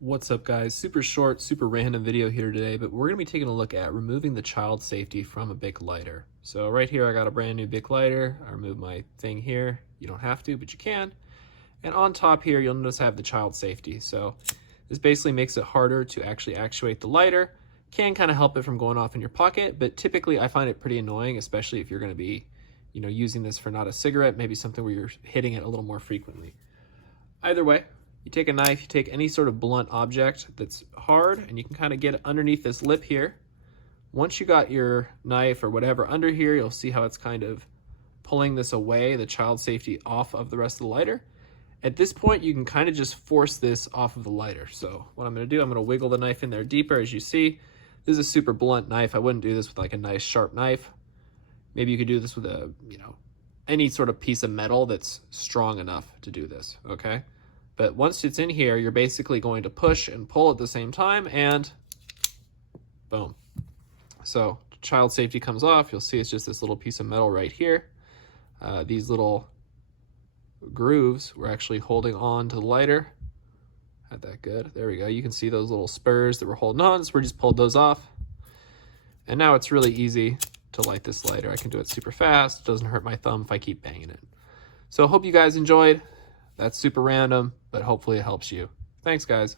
What's up, guys? Super short, super random video here today, but we're going to be taking a look at removing the child safety from a Bic lighter. So right here I got a brand new Bic lighter. I remove my thing here. You don't have to, but you can. And on top here you'll notice I have the child safety. So this basically makes it harder to actually actuate the lighter. Can kind of help it from going off in your pocket, but typically I find it pretty annoying, especially if you're going to be using this for not a cigarette, maybe something where you're hitting it a little more frequently. Either way, you take a knife, you take any sort of blunt object that's hard, and you can kind of get it underneath this lip here. Once you got your knife or whatever under here, you'll see how it's kind of pulling this away, the child safety off of the rest of the lighter. At this point, you can kind of just force this off of the lighter. So what I'm going to do, I'm going to wiggle the knife in there deeper. As you see, this is a super blunt knife. I wouldn't do this with like a nice sharp knife. Maybe you could do this with a, any sort of piece of metal that's strong enough to do this, okay? But once it's in here, you're basically going to push and pull at the same time, and boom. So child safety comes off. You'll see it's just this little piece of metal right here. These little grooves were actually holding on to the lighter. Had that good. There we go. You can see those little spurs that were holding on, so we just pulled those off. And now it's really easy to light this lighter. I can do it super fast. It doesn't hurt my thumb if I keep banging it. So hope you guys enjoyed. That's super random, but hopefully it helps you. Thanks, guys.